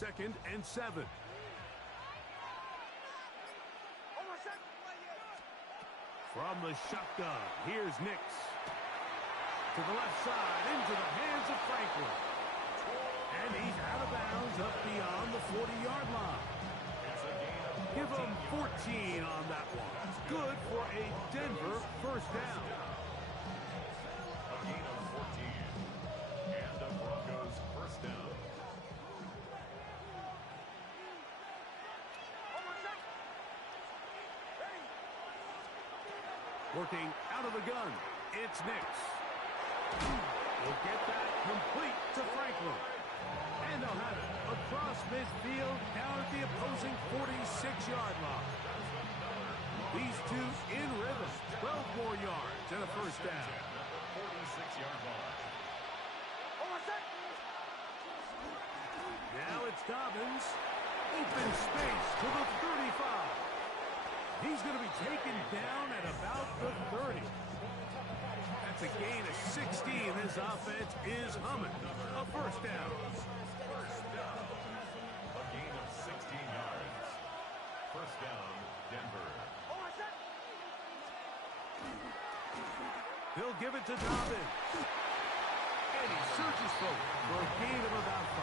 2nd and 7. From the shotgun, here's Nix. To the left side, into the hands of Franklin. And he's out of bounds up beyond the 40-yard line. Give him 14 on that one. Good for a Denver first down. A gain of 14. And the Broncos first down. Working out of the gun, it's Nix. He'll get that complete to Franklin. And they'll have it across midfield down at the opposing 46-yard line. These two in rhythm. 12 more yards and a first down. 46-yard line. Now it's Dobbins. Open space to the 35. He's going to be taken down at about the 30. That's a gain of 16. This offense is humming. A first down. A gain of 16 yards. First down, Denver. He'll give it to Dobbins. And he surges forward for a gain of about 5.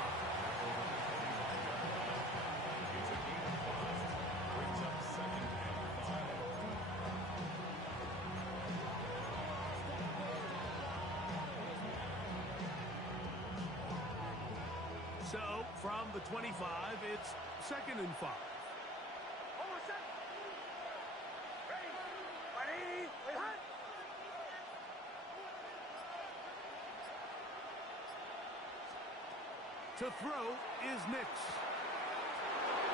It's a gain of 5. Brings up 2nd and 5. So, from the 25, it's 2nd and 5. To throw is Nix.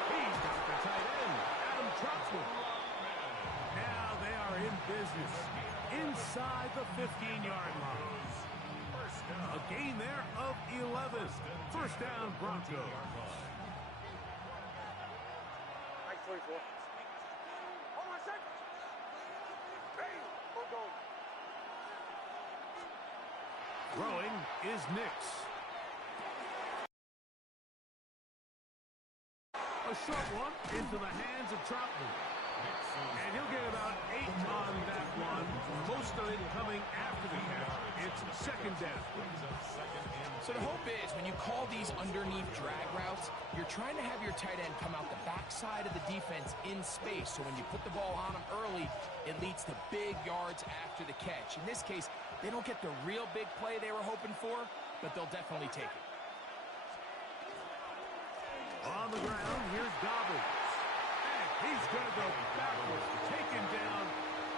He's got the tight end, Adam Troutman. Now they are in business inside the 15-yard line. A gain there of 11. First down, Broncos. Throwing is Nix. A short one into the hands of Troutman. And he'll get about 8 on that one. Most of it coming after the catch. It's 2nd down. So the hope is when you call these underneath drag routes, you're trying to have your tight end come out the backside of the defense in space. So when you put the ball on him early, it leads to big yards after the catch. In this case, they don't get the real big play they were hoping for, but they'll definitely take it. On the ground, here's Dobbins. And he's going to go backwards, taken down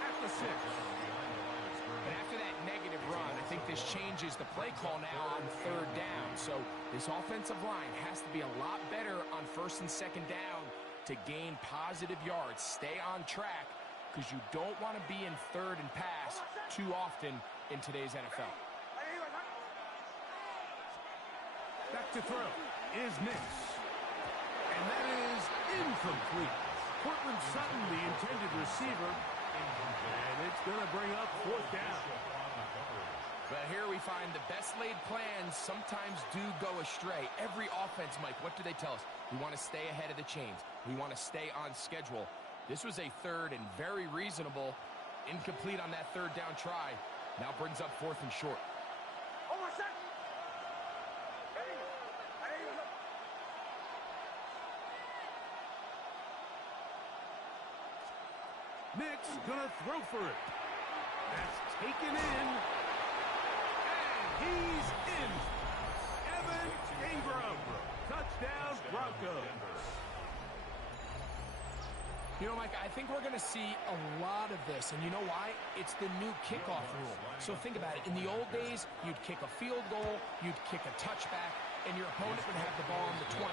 at the 6. But after that negative run, I think this changes the play call now on 3rd down. So this offensive line has to be a lot better on 1st and 2nd down to gain positive yards. Stay on track because you don't want to be in 3rd and pass too often in today's NFL. Back to throw is Nix. And that is incomplete. Cortland Sutton, the intended receiver. And it's going to bring up 4th down. But here we find the best laid plans sometimes do go astray. Every offense, Mike, what do they tell us? We want to stay ahead of the chains. We want to stay on schedule. This was a 3rd and very reasonable. Incomplete on that 3rd down try. Now brings up 4th and short. Nix gonna throw for it. That's taken in. And he's in. Evan Ingram. Touchdown, Broncos. You know, Mike, I think we're going to see a lot of this, and you know why? It's the new kickoff rule. So think about it. In the old days, you'd kick a field goal, you'd kick a touchback, and your opponent would have the ball on the 20.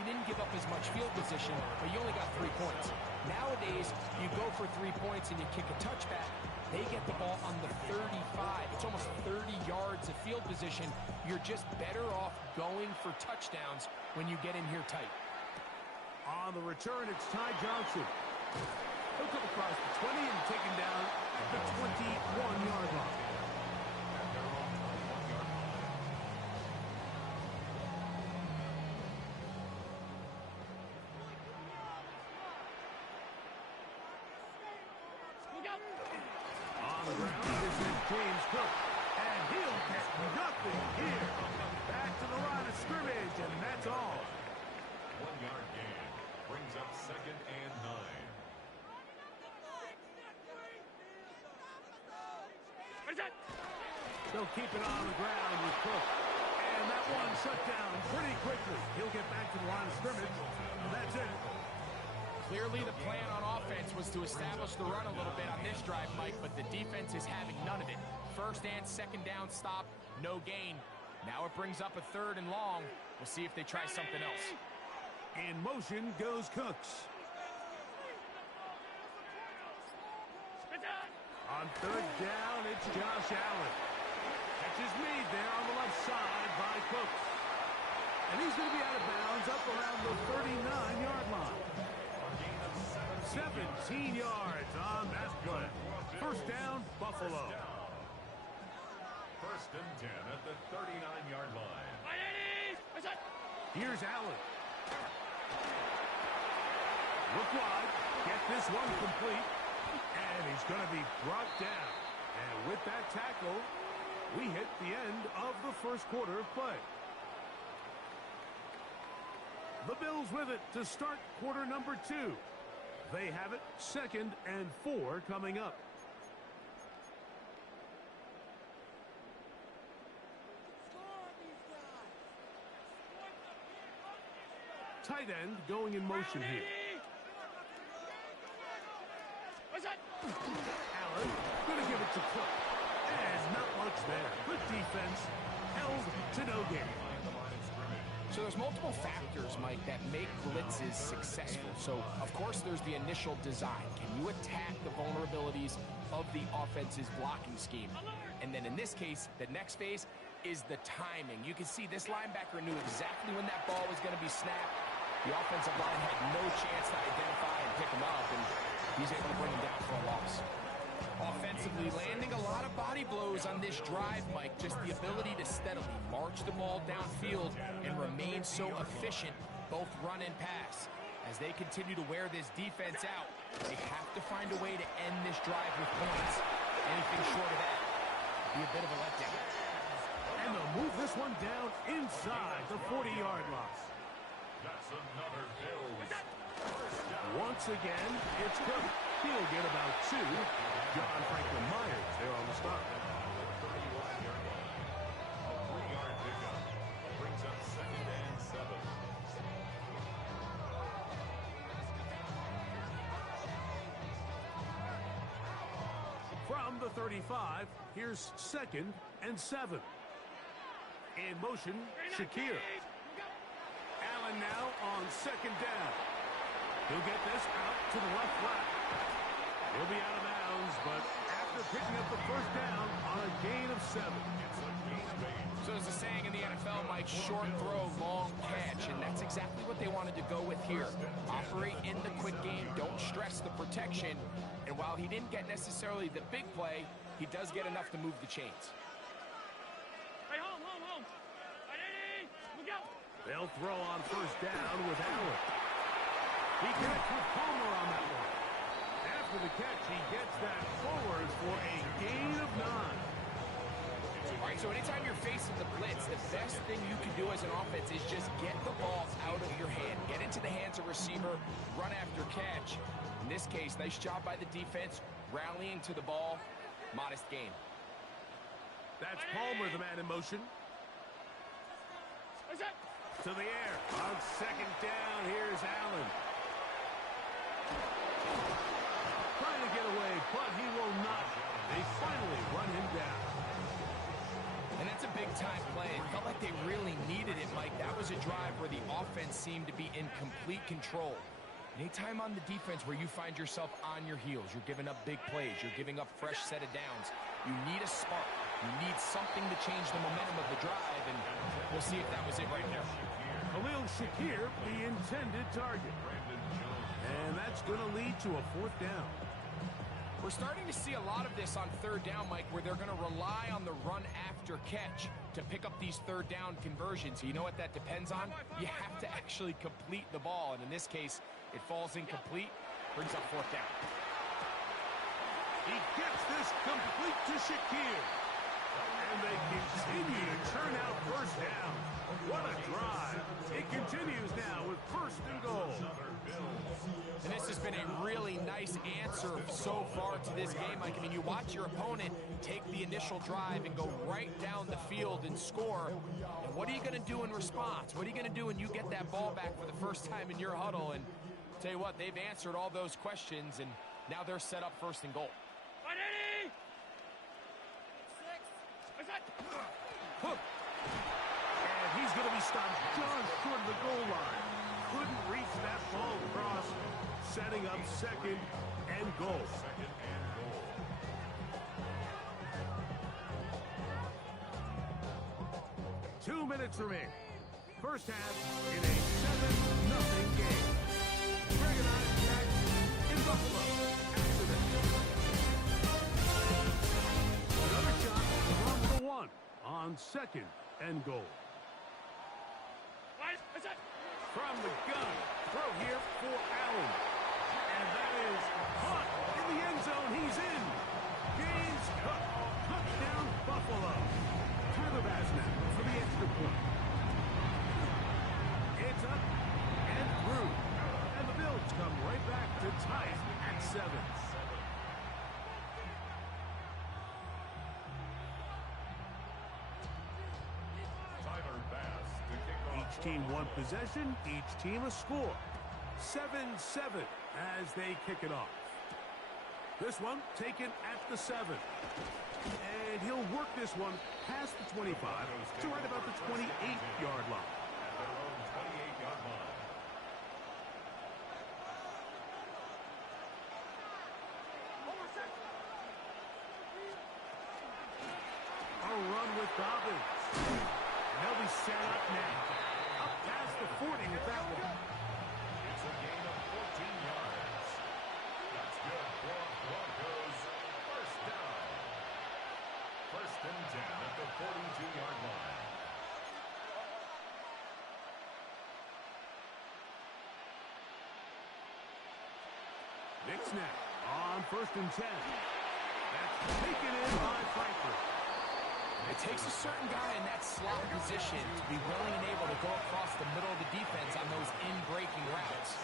You didn't give up as much field position, but you only got 3 points. Nowadays, you go for 3 points and you kick a touchback. They get the ball on the 35. It's almost 30 yards of field position. You're just better off going for touchdowns when you get in here tight. On the return, it's Ty Johnson. He'll come across the 20 and taken down at the 21-yard line. James Cook. And he'll get nothing here. Back to the line of scrimmage, and that's all. 1 yard gain brings up 2nd and 9. They'll keep it on the ground with Cook. And that one shut down pretty quickly. He'll get back to the line of scrimmage. That's it. Clearly the plan on offense was to establish the run a little bit on this drive, Mike, but the defense is having none of it. 1st and 2nd down stop, no gain. Now it brings up a 3rd and long. We'll see if they try something else. In motion goes Cooks. On 3rd down, it's Josh Allen. Catch is made there on the left side by Cooks. And he's going to be out of bounds up around the 39-yard line. 17 yards on that play. 1st down, Buffalo. 1st and 10 at the 39-yard line. Here's Allen. Look wide. Get this one complete. And he's going to be brought down. And with that tackle, we hit the end of the 1st quarter of play. The Bills with it to start quarter number 2. They have it 2nd and 4 coming up. Tight end going in motion here. Allen going to give it to Cook. And not much there. Good defense. Held to no gain. So there's multiple factors, Mike, that make blitzes successful. So, of course, there's the initial design. Can you attack the vulnerabilities of the offense's blocking scheme? And then in this case, the next phase is the timing. You can see this linebacker knew exactly when that ball was going to be snapped. The offensive line had no chance to identify and pick him up, and he's able to bring him down for a loss. Offensively, landing a lot of body blows on this drive, Mike. Just the ability to steadily march the ball downfield and remain so efficient, both run and pass. As they continue to wear this defense out, they have to find a way to end this drive with points. Anything short of that would be a bit of a letdown. And they'll move this one down inside the 40-yard line. That's another Bills. Once again, it's Cook. He'll get about 2. John Franklin Myers there on the stop. 31-yard line. A 3-yard pickup brings up 2nd and 7. From the 35, here's 2nd and 7. In motion, Shakir. Allen now on 2nd down. He'll get this out to the left flat. He'll be out of bounds, but after picking up the 1st down on a gain of 7. So there's a saying in the NFL, Mike, short throw, long catch, and that's exactly what they wanted to go with here. Operate in the quick game, don't stress the protection, and while he didn't get necessarily the big play, he does get enough to move the chains. They'll throw on 1st down with Allen. He connects with Palmer on that one. After the catch, he gets that forward for a gain of 9. All right, so anytime you're facing the blitz, the best thing you can do as an offense is just get the ball out of your hand. Get into the hands of receiver, run after catch. In this case, nice job by the defense, rallying to the ball. Modest gain. That's Palmer, the man in motion. To the air. On 2nd down, here's Allen. Trying to get away, but he will not. They finally run him down. And that's a big-time play. It felt like they really needed it, Mike. That was a drive where the offense seemed to be in complete control. Anytime on the defense where you find yourself on your heels, you're giving up big plays, you're giving up fresh set of downs, you need a spark. You need something to change the momentum of the drive, and we'll see if that was it right there. Khalil Shakir, the intended target. And that's going to lead to a 4th down. We're starting to see a lot of this on 3rd down, Mike, where they're going to rely on the run after catch to pick up these 3rd down conversions. You know what that depends on? You have to actually complete the ball, and in this case, it falls incomplete, brings up 4th down. He gets this complete to Shakir. And they continue to churn out first down. What a drive. It continues now with first and goal. And this has been a really nice answer so far to this game. Like, I mean, you watch your opponent take the initial drive and go right down the field and score. And what are you going to do in response? What are you going to do when you get that ball back for the first time in your huddle? And tell you what, they've answered all those questions, and now they're set up first and goal. And he's going to be stopped just short of the goal line. Couldn't reach that ball across, setting up second and goal. 2 minutes remaining. First half in a 7-0 game. Dragonite back in Buffalo. Another shot from the one on second and goal. From the gun, throw here for Allen. And that is caught in the end zone. He's in. Gains cut. Touchdown, Buffalo. Tyler Bass now for the extra point. It's up and through. And the Bills come right back to tie it at 7. Each team one possession, each team a score. 7-7 as they kick it off. This one taken at the 7. And he'll work this one past the 25 to right about the 28-yard line. A run with Dobbins. They'll be set up now. Up past the 40 with that one. It's a gain of 14 yards. That's good for Broncos. First down. First and 10 at the 42-yard line. Nick snap on first and 10. That's taken in by Franklin. It takes a certain guy in that slot position to be willing and able to go across the middle of the defense on those in-breaking routes.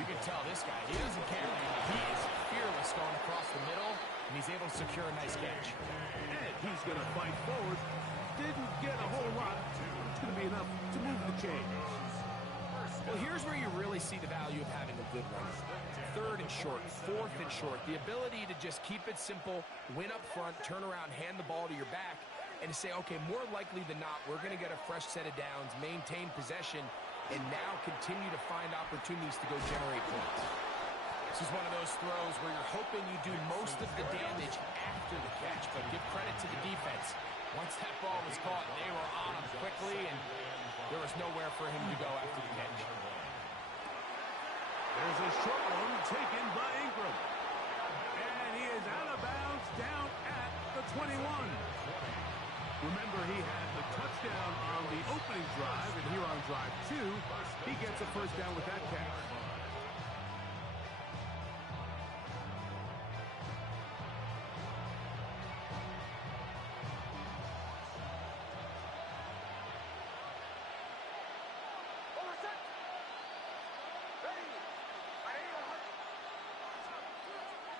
You can tell this guy, he doesn't care. He is fearless going across the middle, and he's able to secure a nice catch. And he's going to fight forward. Didn't get a whole lot. It's going to be enough to move the chains. Well, here's where you really see the value of having a good runner. Third and short, fourth and short. The ability to just keep it simple, win up front, turn around, hand the ball to your back, and to say, okay, more likely than not, we're going to get a fresh set of downs, maintain possession, and now continue to find opportunities to go generate points. This is one of those throws where you're hoping you do most of the damage after the catch, but give credit to the defense. Once that ball was caught, they were on him quickly, and there was nowhere for him to go after the catch. There's a short one taken by Ingram. And he is out of bounds down at the 21. Remember, he had the touchdown on the opening drive, and here on drive 2, he gets a first down with that catch.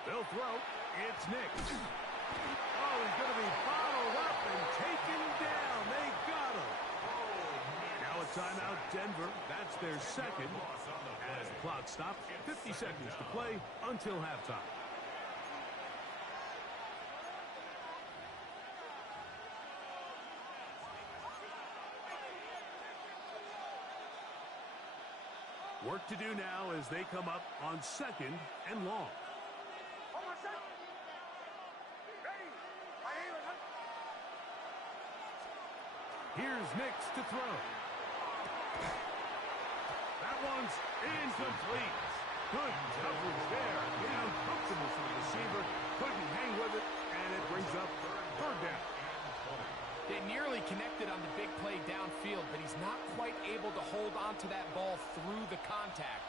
They'll throw. It's Nick. Oh, he's going to be bottled up and taken down. They got him. Now a timeout, Denver. That's their second. As the clock stops, 50 seconds to play until halftime. Work to do now as they come up on second and long. Here's Nix to throw. That one's incomplete. Good coverage there. The uncomfortable for the receiver. Couldn't hang with it, and it brings up third down. They nearly connected on the big play downfield, but he's not quite able to hold on to that ball through the contact.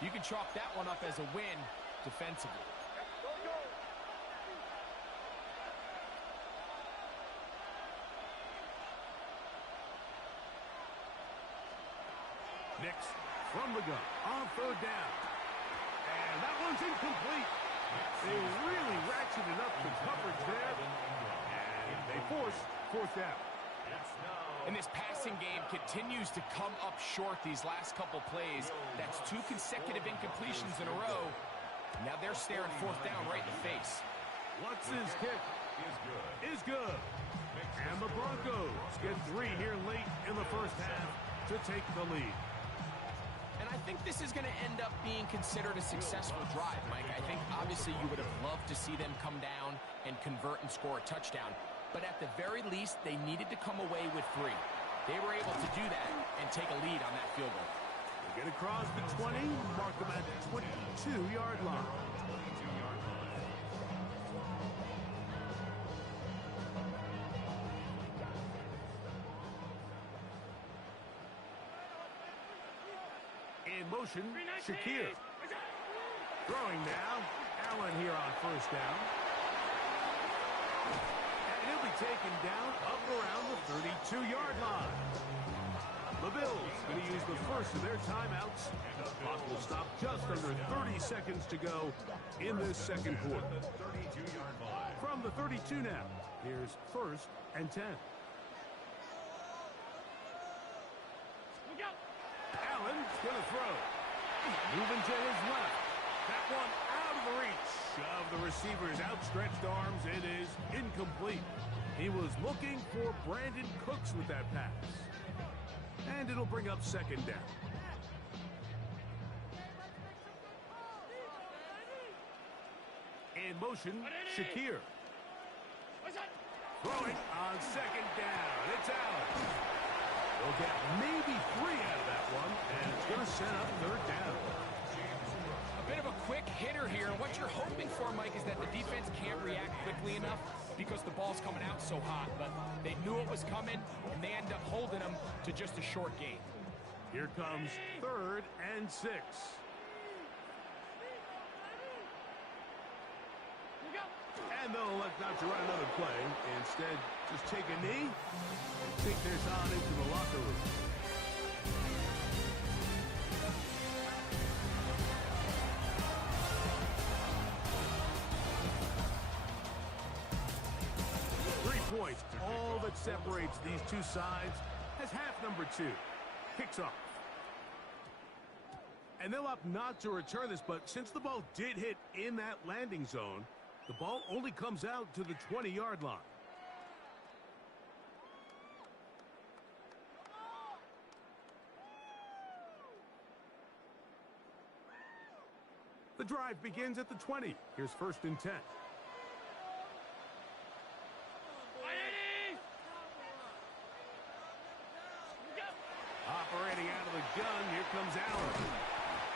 You can chalk that one up as a win defensively. Nix from the gun on third down. And that one's incomplete. They really ratcheted up the coverage there. And they force fourth down. And this passing game continues to come up short these last couple plays. That's 2 consecutive incompletions in a row. Now they're staring fourth down right in the face. What's his kick? Is good. And the Broncos get 3 here late in the first half to take the lead. And I think this is going to end up being considered a successful drive, Mike. I think obviously you would have loved to see them come down and convert and score a touchdown. But at the very least, they needed to come away with 3. They were able to do that and take a lead on that field goal. They get across the 20, mark them at the 22-yard line. In motion, Shakir. Throwing now, Allen here on first down. And he'll be taken down up around the 32-yard line. The Bills going to use the first of their timeouts. The clock will stop just under 30 seconds to go in this second quarter. From the 32 now, here's first and 10. Allen's going to throw. Moving to his left. That one out of the reach of the receiver's outstretched arms. It is incomplete. He was looking for Brandon Cooks with that pass. And it'll bring up second down. In motion, Shakir. Throwing on second down. It's Allen. They'll get maybe 3 out of that one, and it's going to set up third down. A bit of a quick hitter here, and what you're hoping for, Mike, is that the defense can't react quickly enough because the ball's coming out so hot, but they knew it was coming, and they end up holding them to just a short gain. Here comes third and 6. And they'll elect not to run another play. Instead, just take a knee and take their time into the locker room. Points, all that separates these two sides, as half number 2 kicks off. And they'll opt not to return this, but since the ball did hit in that landing zone, the ball only comes out to the 20-yard line. The drive begins at the 20. Here's first and 10. Operating out of the gun, here comes Allen.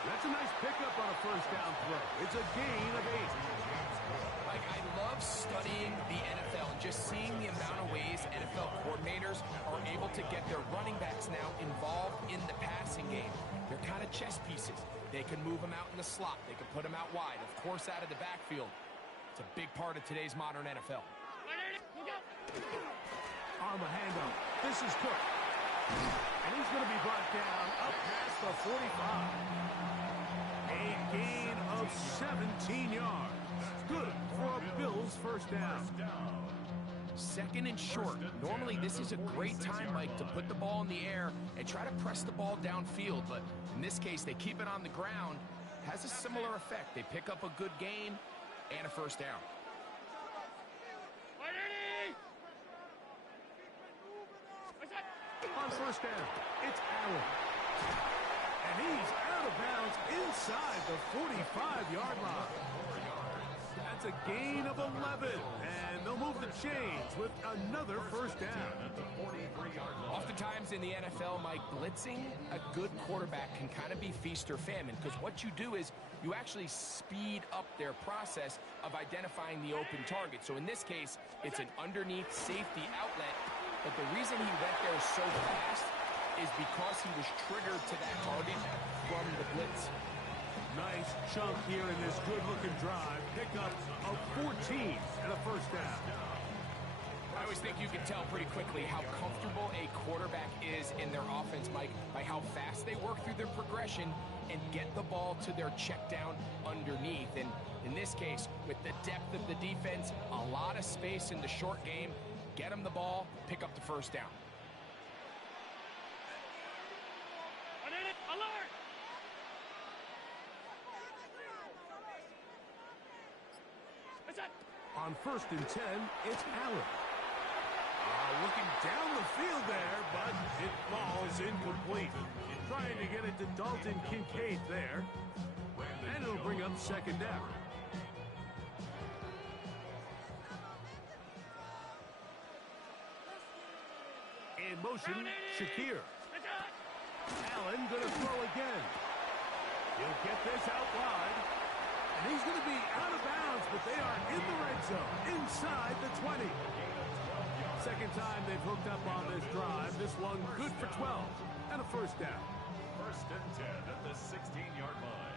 That's a nice pickup on a first down throw. It's a gain of 8. Like, I love studying the NFL and just seeing the amount of ways NFL coordinators are able to get their running backs now involved in the passing game. They're kind of chess pieces. They can move them out in the slot. They can put them out wide, of course, out of the backfield. It's a big part of today's modern NFL. On the handoff, this is Cook. And he's going to be brought down up past the 45. A gain of 17 yards. Good for a Bills first down. Second and short. Normally, this is a great time, Mike, to put the ball in the air and try to press the ball downfield. But in this case, they keep it on the ground. Has a similar effect. They pick up a good gain and a first down. On first down, it's Allen. And he's out of bounds inside the 45-yard line. That's a gain of 11. And they'll move the chains with another first down. Oftentimes in the NFL, Mike, blitzing a good quarterback can kind of be feast or famine, because what you do is you actually speed up their process of identifying the open target. So in this case, it's an underneath safety outlet. But the reason he went there so fast is because he was triggered to that target from the blitz. Nice chunk here in this good-looking drive. Pickup of 14 and a first down. I always think you can tell pretty quickly how comfortable a quarterback is in their offense, Mike, by how fast they work through their progression and get the ball to their check down underneath. And in this case, with the depth of the defense, a lot of space in the short game, get them the ball, pick up the first down. Alert! On 1st and 10, it's Allen. Looking down the field there, but it falls incomplete. Trying to get it to Dalton Kincaid there. And it'll bring up 2nd down. In motion, Shakir. Allen gonna throw again. He'll get this out wide. And he's going to be out of bounds, but they are in the red zone, inside the 20. Second time they've hooked up on this drive. This one good for 12 and a first down. 1st and 10 at the 16-yard line.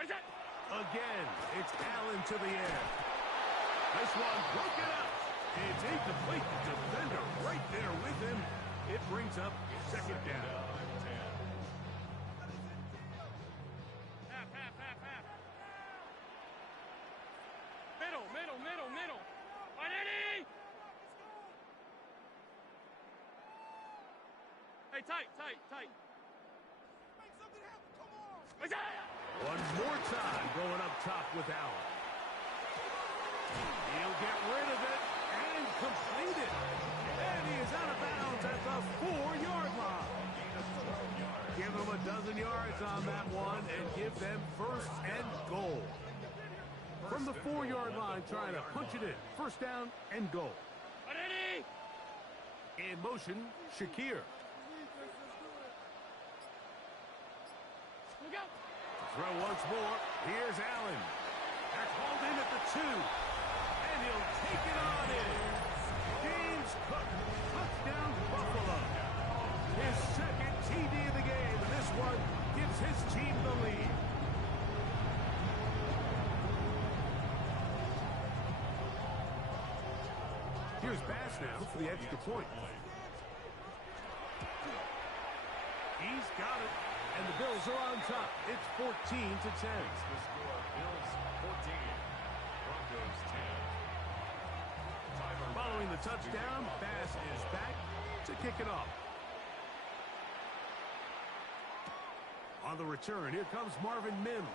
Again, it's Allen to the air. This one broken up. It's incomplete. Defender right there with him. It brings up 2nd down. Middle. Mighty! Hey, tight. Make something happen, come on! One more time going up top with Allen. He'll get rid of it and complete it. And he is out of bounds at the 4-yard line. Give them a dozen yards on that one and give them 1st and goal. From the 4-yard line, trying to punch it in. 1st down and goal. In motion, Shakir. Throw once more. Here's Allen. That's hauled in at the 2. And he'll take it on in. James Cook. Touchdown, Buffalo. His 2nd TD of the game. And this one gives his team the lead. Here's Bass now for the extra point. He's got it, and the Bills are on top. It's 14-10. The score, Bills 14, Broncos 10. Following the touchdown, Bass is back to kick it off. On the return, here comes Marvin Mims.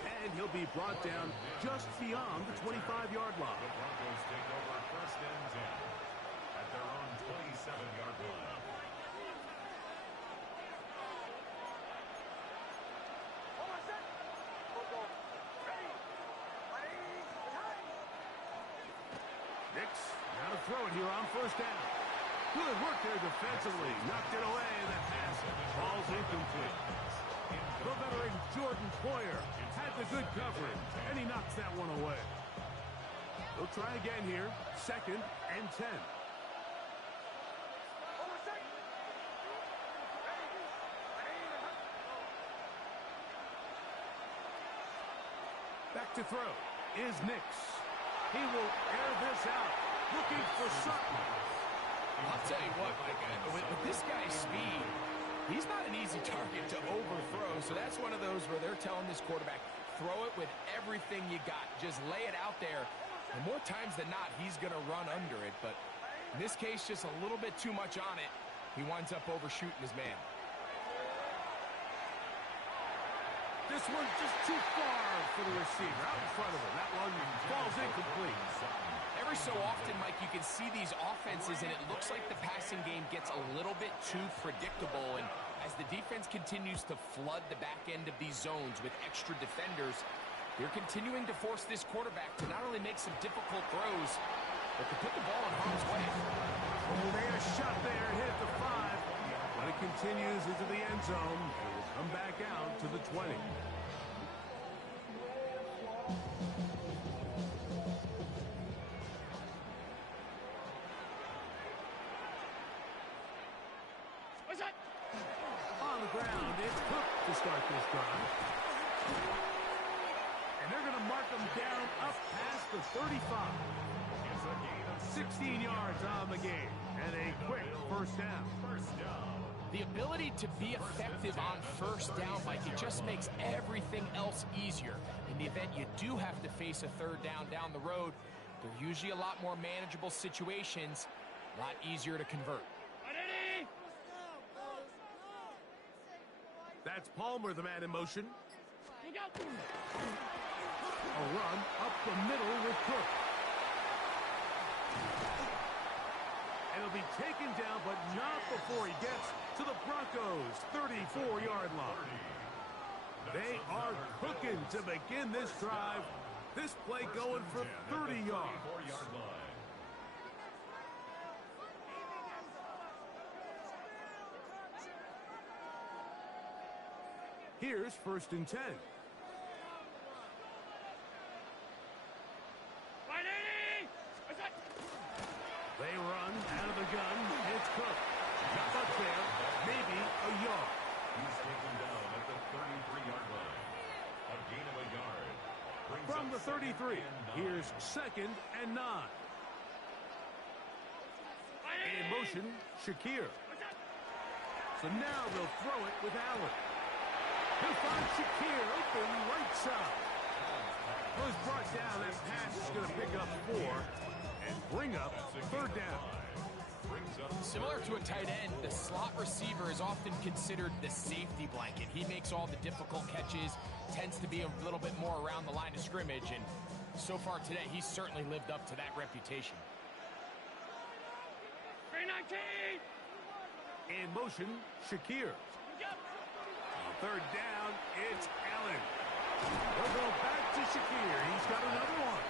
And he'll be brought down just beyond the 25-yard line. The Broncos take over 1st and 10 at their own 27-yard line. Nix, now to throw it here on 1st down. Good work there defensively. Knocked it away, and the pass falls incomplete. The veteran Jordan Poyer had the good coverage, and he knocks that one away. They'll try again here, 2nd and 10. Back to throw is Nix. He will air this out, looking for Sutton. I'll tell you what, Mike, with this guy's speed, he's not an easy target to overthrow, so that's one of those where they're telling this quarterback, throw it with everything you got. Just lay it out there. And more times than not, he's going to run under it, but in this case, just a little bit too much on it. He winds up overshooting his man. This one just too far for the receiver, out in front of him. That one falls incomplete. Every so often, Mike, you can see these offenses, and it looks like the passing game gets a little bit too predictable. And as the defense continues to flood the back end of these zones with extra defenders, they're continuing to force this quarterback to not only make some difficult throws, but to put the ball in harm's way. Oh, they had a shot there, hit the 5. But it continues into the end zone. It will come back out to the 20. On the ground, it's Cook to start this drive. And they're going to mark him down up past the 35. 16 yards on the game, and a quick first down. The ability to be effective on first down, Mike, it just makes everything else easier. In the event you do have to face a third down down the road, they're usually a lot more manageable situations, a lot easier to convert. That's Palmer, the man in motion. A run up the middle with Cook. And he'll be taken down, but not before he gets to the Broncos' 34-yard line. They are cooking to begin this drive. This play going for 30 yards. Here's 1st and 10. They run out of the gun. It's Cook. Not up there. Maybe a yard. He's taken down at the 33-yard line. A gain of a yard. From the 33, here's 2nd and 9. In motion, Shakir. So now they'll throw it with Allen. He'll find Shakir open right side. Was brought down. That pass is going to pick up 4 and bring up 3rd down. Similar to a tight end, the slot receiver is often considered the safety blanket. He makes all the difficult catches, tends to be a little bit more around the line of scrimmage, and so far today, he's certainly lived up to that reputation. 319! In motion, Shakir. On 3rd down, it's Allen. They'll go back to Shakir. He's got another one.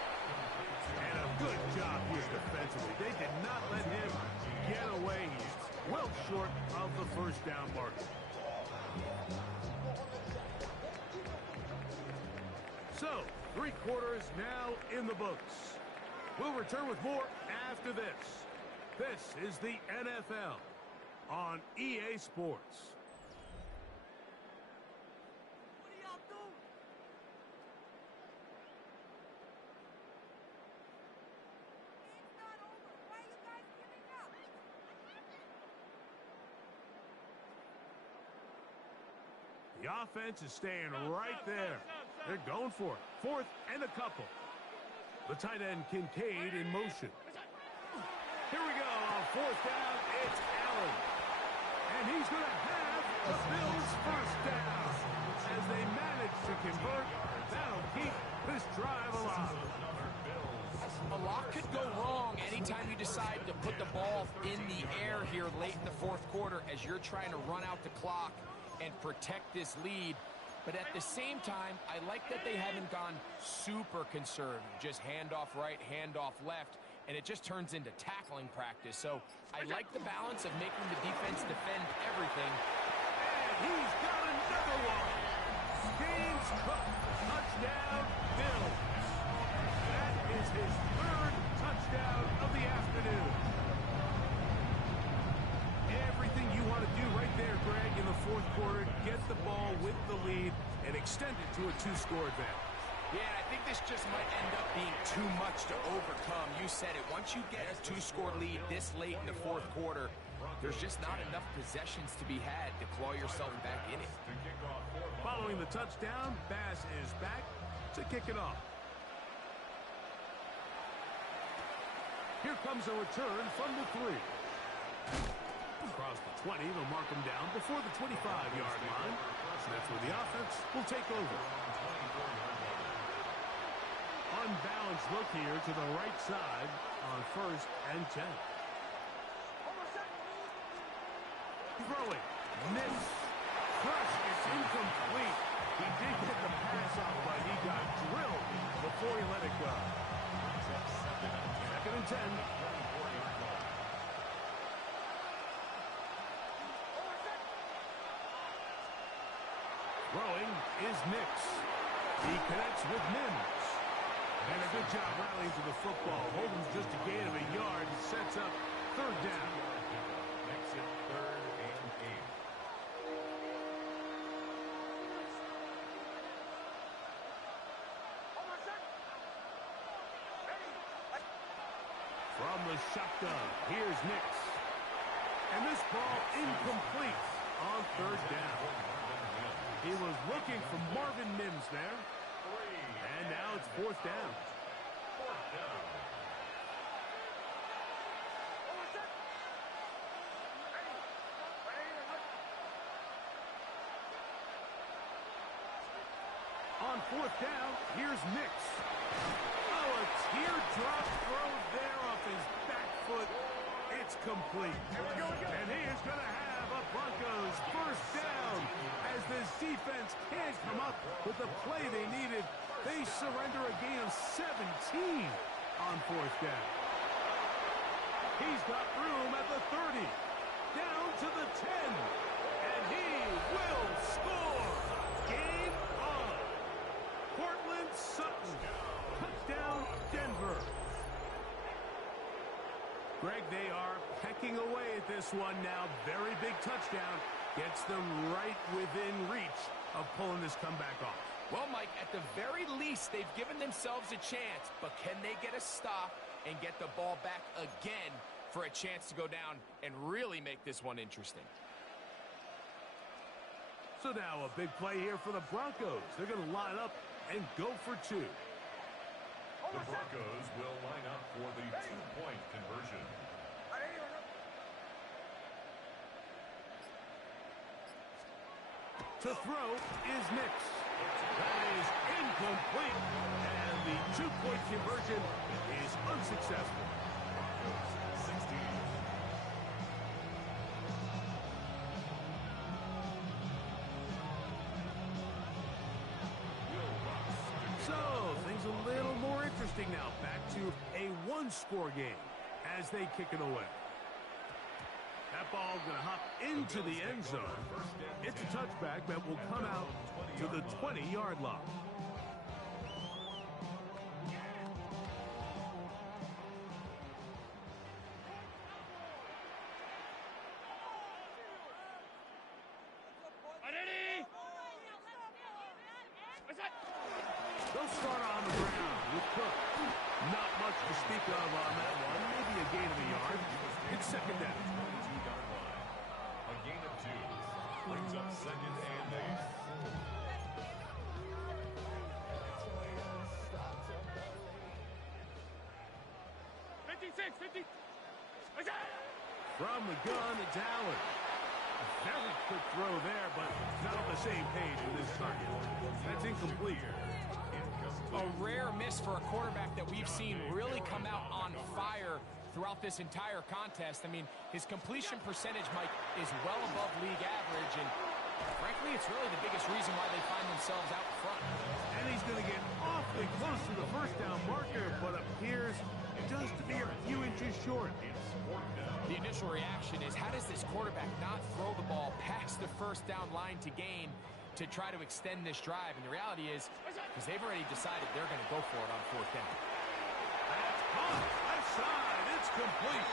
And a good job here defensively. They did not let him get away. He's well short of the 1st down marker. So, 3 quarters now in the books. We'll return with more after this. This is the NFL on EA Sports. The offense is staying right there. They're going for it. 4th and a couple. The tight end Kincaid in motion. Here we go on 4th down. It's Allen. And he's going to have the Bills' 1st down. As they manage to convert, that'll keep this drive alive. A lot could go wrong anytime you decide to put the ball in the air here late in the 4th quarter as you're trying to run out the clock and protect this lead. But at the same time, I like that they haven't gone super conservative. Just handoff right, handoff left, and it just turns into tackling practice. So I like the balance of making the defense defend everything. And he's got another one. James Cook, touchdown, Bills. That is his 3rd touchdown of the afternoon. Everything you want to do right there, Greg, in the 4th quarter, get the ball with the lead and extend it to a 2-score advantage. Yeah, and I think this just might end up being too much to overcome. You said it. Once you get a 2-score lead this late in the 4th quarter, there's just not enough possessions to be had to claw yourself back in it. Following the touchdown, Bass is back to kick it off. Here comes a return from the 3. Across the 20, they'll mark him down before the 25-yard line. So that's where the offense will take over. Unbalanced look here to the right side on 1st and 10. Throwing. Miss. Crush. It's incomplete. He did get the pass off, but he got drilled before he let it go. 2nd and 10. Throwing is Nix. He connects with Mims. And a good job rallying to the football. Holding just a gain of a yard and sets up 3rd down. Makes it 3rd and 8. shotgun. Here's Nix. And this ball incomplete on third down. He was looking for Marvin Mims there. And now it's fourth down. On fourth down, here's Nix. Oh, a teardrop throw there off his back foot. It's complete. And he is going to have a Broncos first down. As this defense can't come up with the play they needed, they surrender a gain of 17 on fourth down. He's got room at the 30. Down to the 10. And he will score. Game on. Cortland Sutton. Touchdown, Denver. Greg, they are pecking away at this one now. Very big touchdown. Gets them right within reach of pulling this comeback off. Well, Mike, at the very least, they've given themselves a chance, but can they get a stop and get the ball back again for a chance to go down and really make this one interesting? So now a big play here for the Broncos. They're going to line up and go for two. The Broncos will line up for the two-point conversion. To throw is Nix. That is incomplete. And the two-point conversion is unsuccessful. 16. So, things a little more interesting now. Back to a one-score game as they kick it away. That ball going to hop into the end zone. It's a touchback that will come out to the 20-yard line. They'll start on the ground with Cook. Not much to speak of on that one. Maybe a gain of a yard. It's second down. A gain of 2. Brings up second and 8. From the gun, it's Allen. A very quick throw there, but not on the same page with his target. That's incomplete. A rare miss for a quarterback that we've seen really come out on fire throughout this entire contest. I mean, his completion percentage, Mike, is well above league average, and frankly, it's really the biggest reason why they find themselves out front. And he's going to get awfully close to the first down marker, but appears just to be a few inches short. The initial reaction is, how does this quarterback not throw the ball past the first down line to gain to try to extend this drive? And the reality is, because they've already decided they're going to go for it on fourth down. That's caught. Left side. It's complete.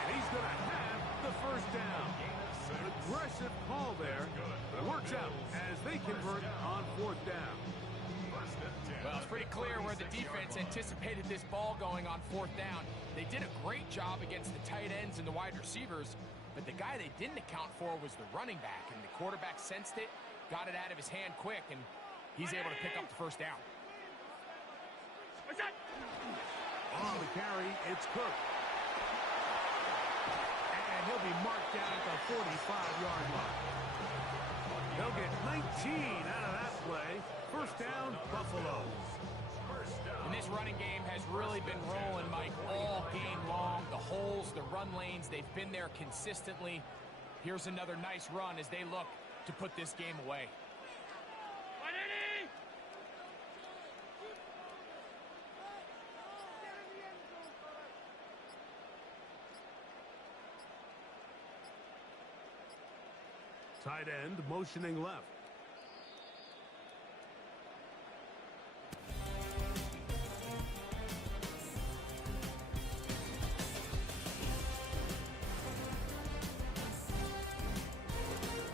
And he's going to have the first down. An aggressive call there, but it works out as they convert on fourth down. Well, it's pretty clear where the defense anticipated this ball going on fourth down. They did a great job against the tight ends and the wide receivers, but the guy they didn't account for was the running back, and the quarterback sensed it, got it out of his hand quick, and he's able to pick up the first down. On the carry, it's Cook. And he'll be marked down at the 45-yard line. They'll get 19 out of that play. First down, Buffalo. And this running game has really been rolling, Mike, all game long. The holes, the run lanes, they've been there consistently. Here's another nice run as they look to put this game away. Tight end motioning left.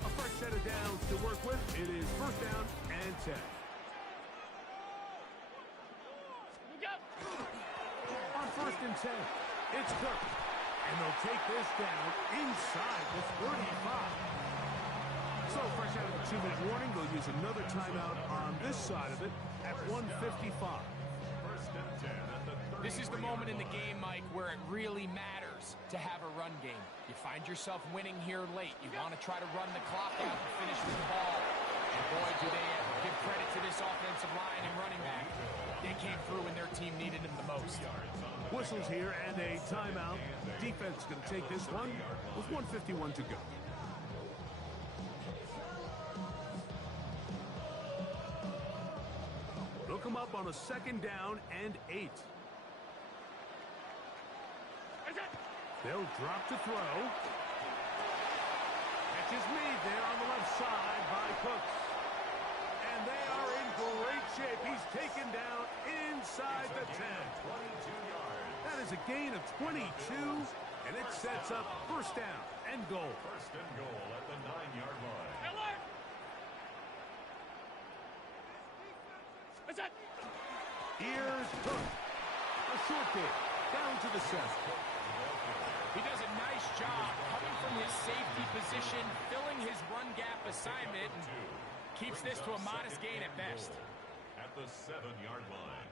A fresh set of downs to work with. It is first down and 10. On first and 10, It's Cook. And they'll take this down inside the 35. So fresh out of the 2-minute warning, they'll use another timeout on this side of it at 1:55. This is the moment in the game, Mike, where it really matters to have a run game. You find yourself winning here late. You want to try to run the clock out and finish with the ball. And boy, do they ever. Give credit to this offensive line and running back. They came through when their team needed them the most. Whistles here and a timeout. Defense is going to take this one with 1:51 to go. They'll come up on a 2nd down and 8. They'll drop to throw. Catch is made there on the left side by Cooks. And they are in great shape. He's taken down inside the 10. That is a gain of 22, and it sets up 1st down and goal. 1st and goal at the 9-yard line. Here's Cook. A short game. Down to the 7. He does a nice job coming from his safety position, filling his run gap assignment, and keeps this to a modest gain at best. At the 7-yard line.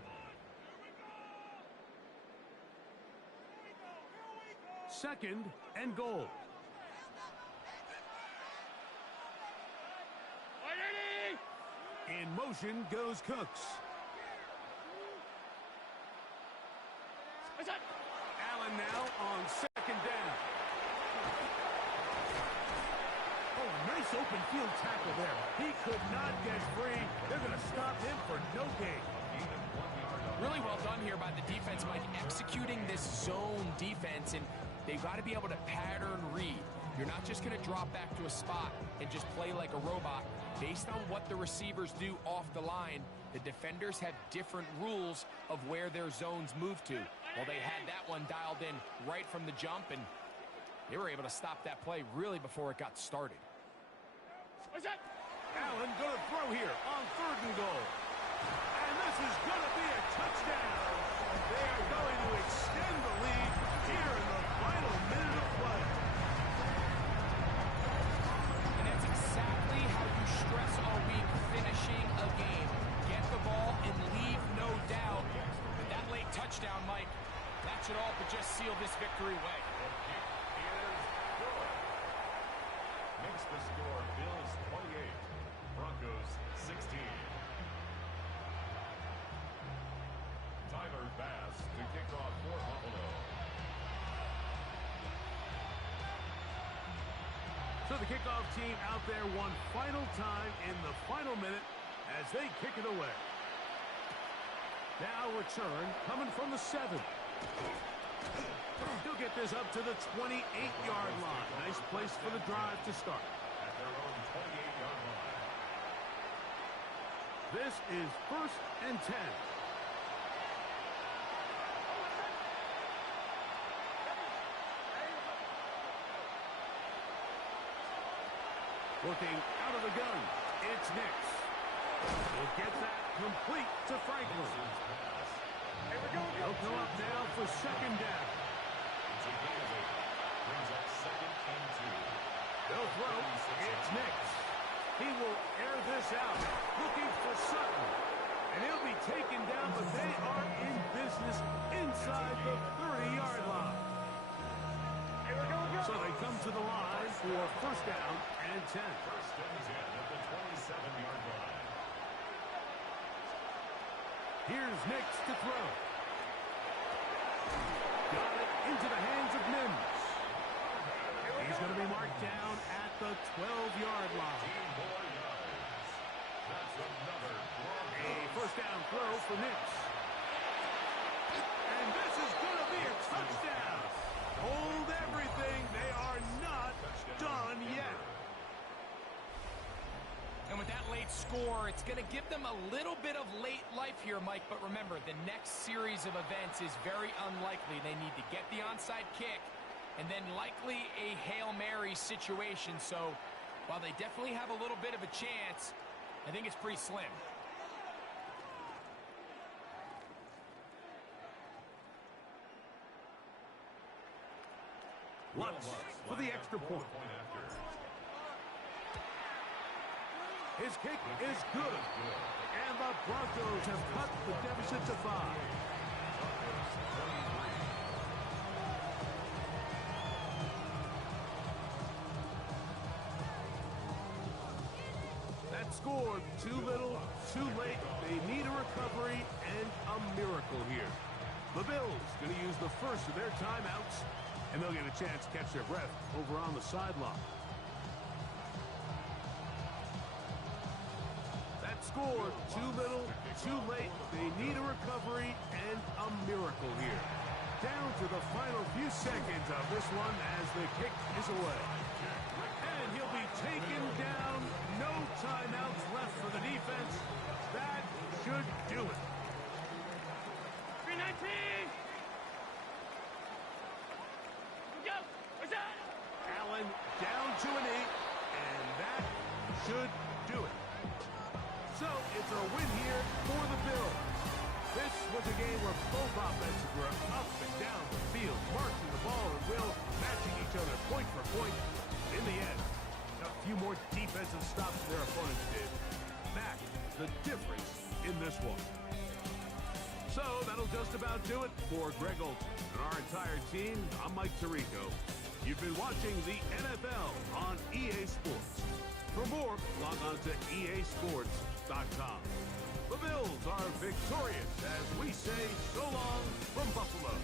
2nd and goal. In motion goes Cooks. Allen now on 2nd down. Oh, nice open field tackle there. He could not get free. They're going to stop him for no gain. Really well done here by the defense, Mike, executing this zone defense, and they've got to be able to pattern read. You're not just going to drop back to a spot and just play like a robot. Based on what the receivers do off the line, the defenders have different rules of where their zones move to. Well, they had that one dialed in right from the jump, and they were able to stop that play really before it got started. Allen going to throw here on 3rd and goal. And this is going to be a touchdown. They are going to extend the lead here in the final minute of play. And that's exactly how you stress all week finishing a game. Get the ball and leave no doubt. But that late touchdown, Mike, that should all but just seal this victory away. Makes the score Bills 28, Broncos 16. Tyler Bass to kick off for Buffalo. So the kickoff team out there one final time in the final minute as they kick it away. Now return coming from the 7. He'll get this up to the 28-yard line. Nice place for the drive to start. At their own 28-yard line. This is 1st and 10. Looking out of the gun, it's Nix. He'll get that complete to Franklin. He'll come up now for 2nd down. Brings up 2nd and 2. They'll throw. It's Nix. He will air this out, looking for Sutton. And he'll be taken down, but they are in business inside the 30-yard line. So they come to the line for 1st down and 10. 1st and 10 at the 27-yard line. Here's Nix to throw. Got it into the hands of Mims. He's going to be marked down at the 12-yard line. That's another A 1st down throw for Nix. And this is going to be a touchdown. Hold everything. They are not done yet. And with that late score, it's going to give them a little bit of late life here, Mike. But remember, the next series of events is very unlikely. They need to get the onside kick and then likely a Hail Mary situation. So while they definitely have a little bit of a chance, I think it's pretty slim. Lutz for the extra point. His kick is good. And the Broncos have cut the deficit to 5. That scored too little, too late. They need a recovery and a miracle here. The Bills going to use the first of their timeouts, and they'll get a chance to catch their breath over on the sideline. That scored too little, too late. They need a recovery and a miracle here. Down to the final few seconds of this one as the kick is away. And he'll be taken down. No timeouts left for the defense. That should do it. 319! Go! What's that? Allen down to a knee, and that should do it. So it's a win here for the Bills. This was a game where both offenses were up and down the field, marching the ball at will, matching each other point for point. In the end, a few more defensive stops than their opponents did. That's the difference in this one. So that'll just about do it for Greg Olson and our entire team. I'm Mike Tirico. You've been watching the NFL on EA Sports. For more, log on to easports.com. The Bills are victorious as we say so long from Buffalo.